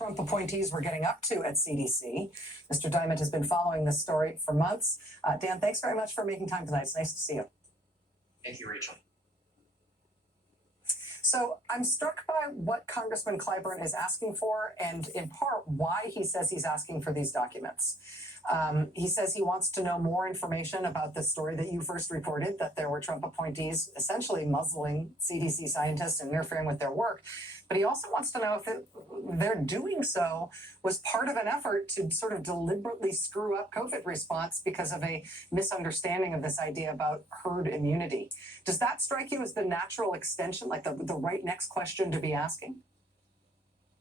Trump appointees were getting up to at CDC. Mr. Diamond has been following this story for months. Dan, thanks very much for making time tonight. It's nice to see you. Thank you, Rachel. So I'm struck by what Congressman Clyburn is asking for, and in part why he says he's asking for these documents. He says he wants to know more information about the story that you first reported, that there were Trump appointees essentially muzzling CDC scientists and interfering with their work. But he also wants to know if their doing so was part of an effort to sort of deliberately screw up COVID response because of a misunderstanding of this idea about herd immunity. Does that strike you as the natural extension, like the right next question to be asking?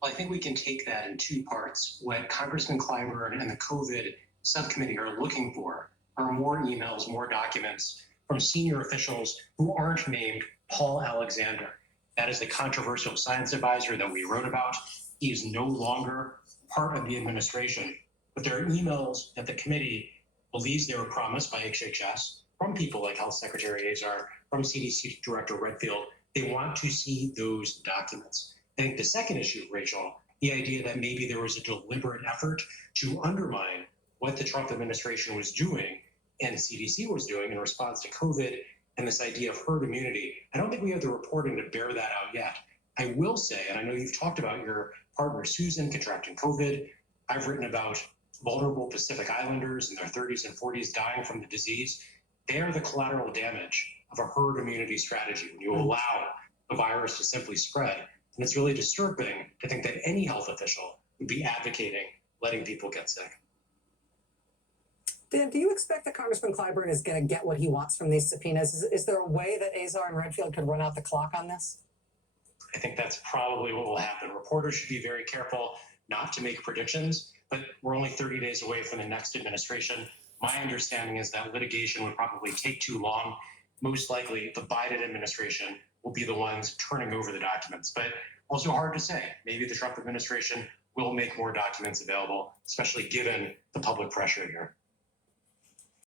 Well, I think we can take that in two parts. What Congressman Clyburn and the COVID subcommittee are looking for are more emails, more documents from senior officials who aren't named Paul Alexander. That is the controversial science advisor that we wrote about. He is no longer part of the administration, but there are emails that the committee believes they were promised by HHS from people like Health Secretary Azar, from CDC Director Redfield. They want to see those documents. I think the second issue, Rachel, the idea that maybe there was a deliberate effort to undermine what the Trump administration was doing and CDC was doing in response to COVID and this idea of herd immunity. I don't think we have the reporting to bear that out yet. I will say, and I know you've talked about your partner Susan contracting COVID. I've written about vulnerable Pacific Islanders in their 30s and 40s dying from the disease. They are the collateral damage of a herd immunity strategy when you allow the virus to simply spread. And it's really disturbing to think that any health official would be advocating letting people get sick. Dan, do you expect that Congressman Clyburn is going to get what he wants from these subpoenas? Is there a way that Azar and Redfield could run out the clock on this? I think that's probably what will happen. Reporters should be very careful not to make predictions, but we're only 30 days away from the next administration. My understanding is that litigation would probably take too long. Most likely, the Biden administration will be the ones turning over the documents, but also hard to say. Maybe the Trump administration will make more documents available, especially given the public pressure here.